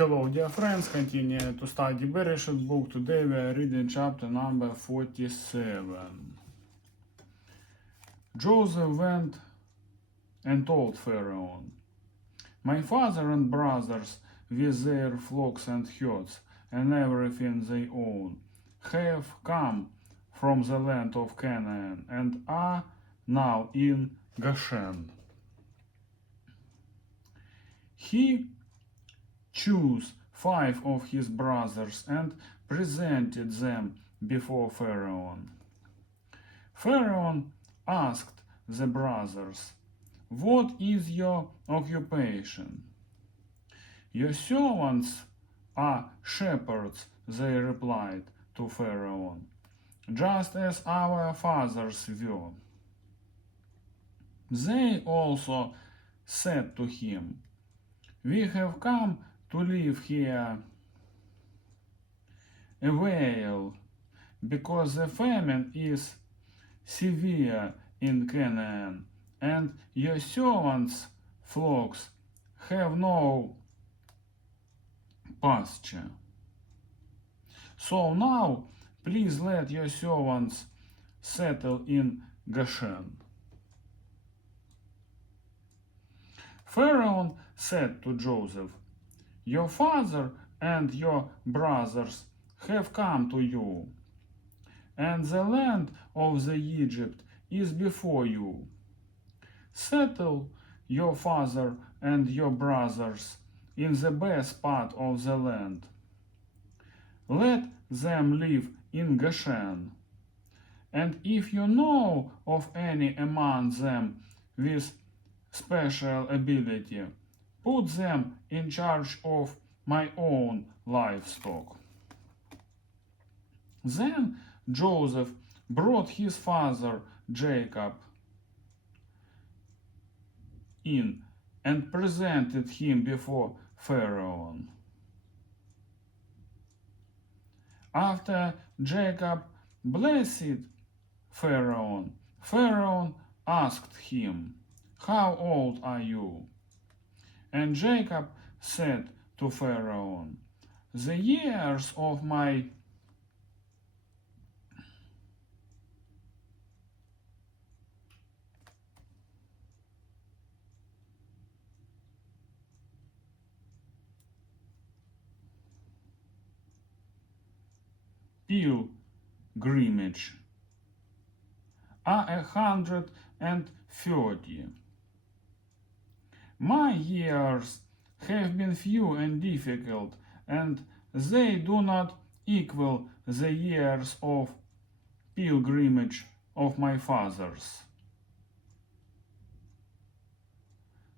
Hello dear friends, continue to study Bereshit book. Today we are reading chapter number 47. Joseph went and told Pharaoh, "My father and brothers with their flocks and herds and everything they own have come from the land of Canaan and are now in Goshen." He chose 5 of his brothers and presented them before Pharaoh. Pharaoh asked the brothers, "What is your occupation?" "Your servants are shepherds," they replied to Pharaoh, "just as our fathers were." They also said to him, "We have come to live here a while, because the famine is severe in Canaan, and your servants' flocks have no pasture. So now, please let your servants settle in Goshen." Pharaoh said to Joseph, "Your father and your brothers have come to you, and the land of the Egypt is before you. Settle your father and your brothers in the best part of the land. Let them live in Goshen. And if you know of any among them with special ability, put them in charge of my own livestock." Then Joseph brought his father Jacob in and presented him before Pharaoh. After Jacob blessed Pharaoh, Pharaoh asked him, "How old are you?" And Jacob said to Pharaoh, "The years of my pilgrimage are 130. My years have been few and difficult, and they do not equal the years of pilgrimage of my fathers."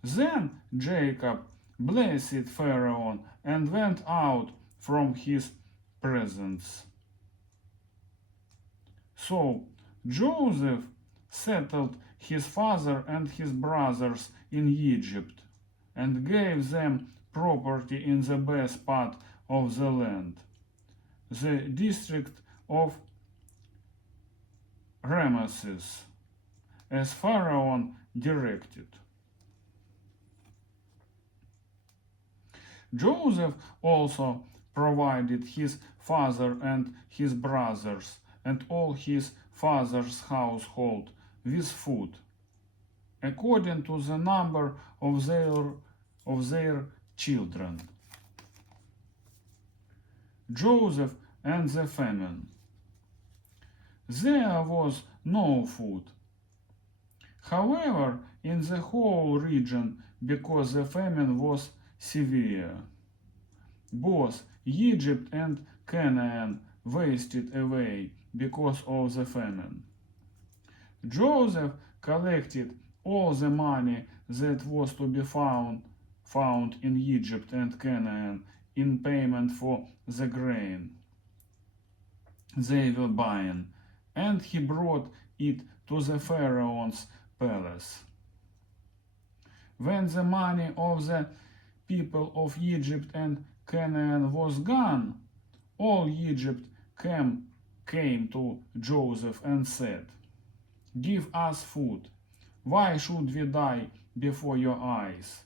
Then Jacob blessed Pharaoh and went out from his presence. So Joseph settled his father and his brothers in Egypt, and gave them property in the best part of the land, the district of Ramesses, as Pharaoh directed. Joseph also provided his father and his brothers and all his father's household with food, according to the number of their children. Joseph and the famine. There was no food, however, in the whole region, because the famine was severe. Both Egypt and Canaan wasted away because of the famine. Joseph collected all the money that was to be found in Egypt and Canaan in payment for the grain they were buying, and he brought it to the Pharaoh's palace. When the money of the people of Egypt and Canaan was gone, all Egypt came to Joseph and said, "Give us food. Why should we die before your eyes?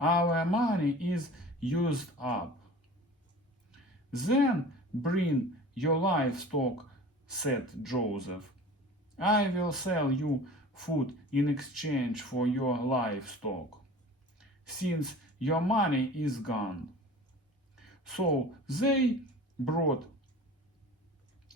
Our money is used up. Then bring your livestock, said Joseph. I will sell you food in exchange for your livestock, since your money is gone. So they brought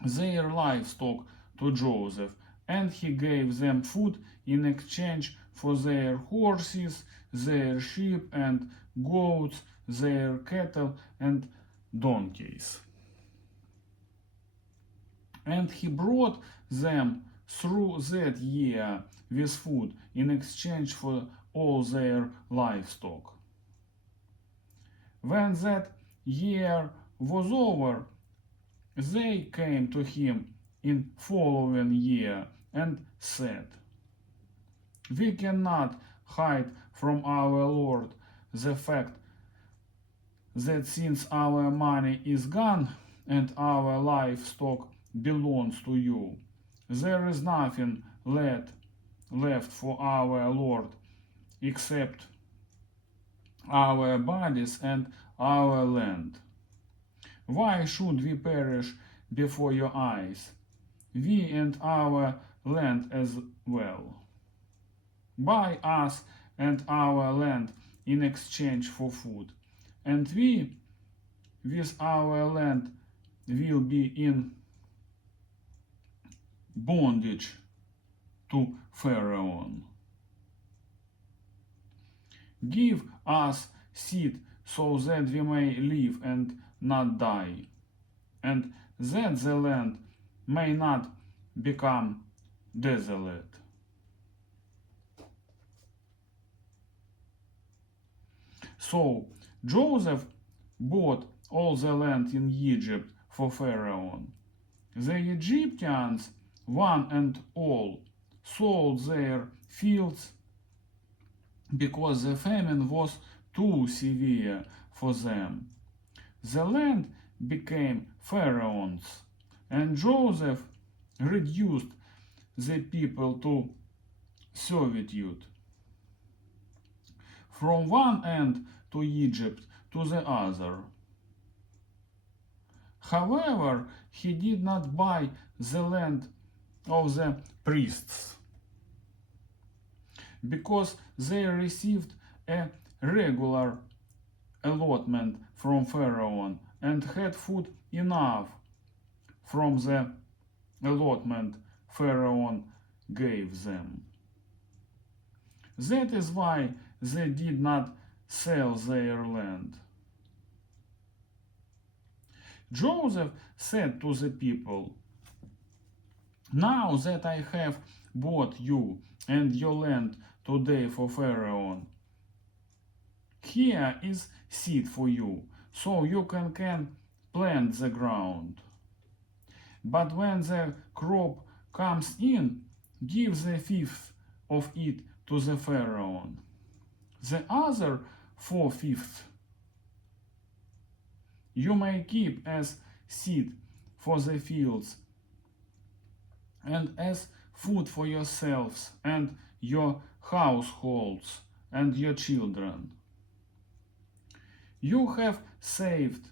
their livestock to Joseph, and he gave them food in exchange for their horses, their sheep and goats, their cattle and donkeys. And he brought them through that year with food in exchange for all their livestock. When that year was over, they came to him in following year and said, we cannot hide from our Lord the fact that since our money is gone and our livestock belongs to you, there is nothing left for our Lord except our bodies and our land. Why should we perish before your eyes, we and our land as well? Buy us and our land in exchange for food, and we with our land will be in bondage to Pharaoh. Give us seed so that we may live and not die, and that the land may not become desolate. So Joseph bought all the land in Egypt for Pharaoh. The Egyptians, one and all, sold their fields because the famine was too severe for them. The land became Pharaoh's, and Joseph reduced the people to servitude. From one end to Egypt to the other. However, he did not buy the land of the priests, because they received a regular allotment from Pharaoh and had food enough from the allotment Pharaoh gave them. That is why they did not sell their land. Joseph said to the people, now that I have bought you and your land today for Pharaoh, here is seed for you, so you can plant the ground. But when the crop comes in, give the fifth of it to the Pharaoh. The other 4/5 you may keep as seed for the fields and as food for yourselves and your households and your children. You have saved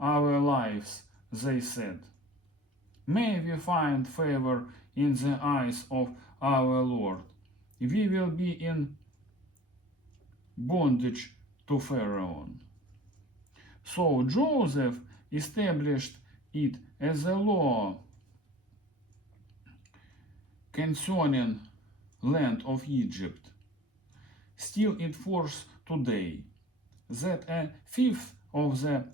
our lives, they said. May we find favor in the eyes of our Lord. We will be in bondage to Pharaoh. So Joseph established it as a law concerning land of Egypt, still in force today, that a fifth of the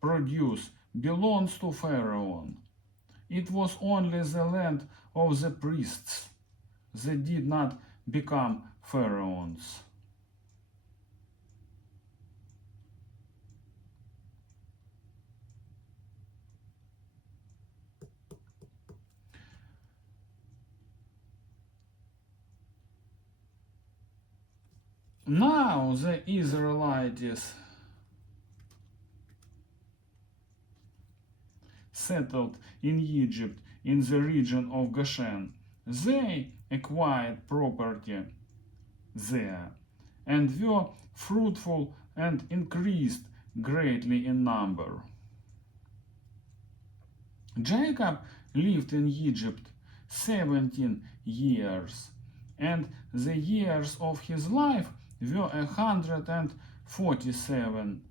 produce belongs to Pharaoh. It was only the land of the priests that did not become Pharaoh's. Now the Israelites settled in Egypt in the region of Goshen. They acquired property there and were fruitful and increased greatly in number. Jacob lived in Egypt 17 years, and the years of his life were 147.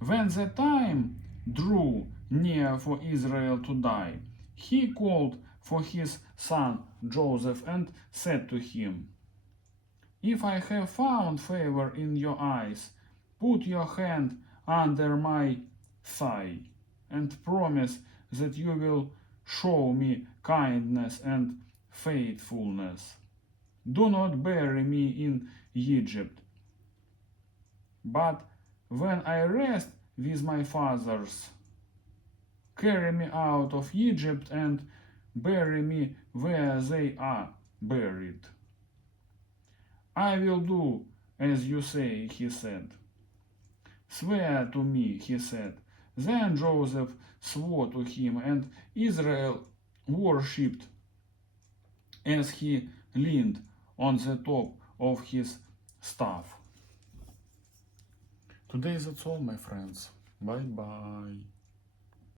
When the time drew near for Israel to die, he called for his son Joseph and said to him, "If I have found favor in your eyes, put your hand under my thigh and promise that you will show me kindness and faithfulness. Do not bury me in Egypt, but when I rest with my fathers, carry me out of Egypt and bury me where they are buried." "I will do as you say," he said. "Swear to me," he said. Then Joseph swore to him, and Israel worshipped as he leaned on the top of his staff. Today that's all, my friends. Bye bye.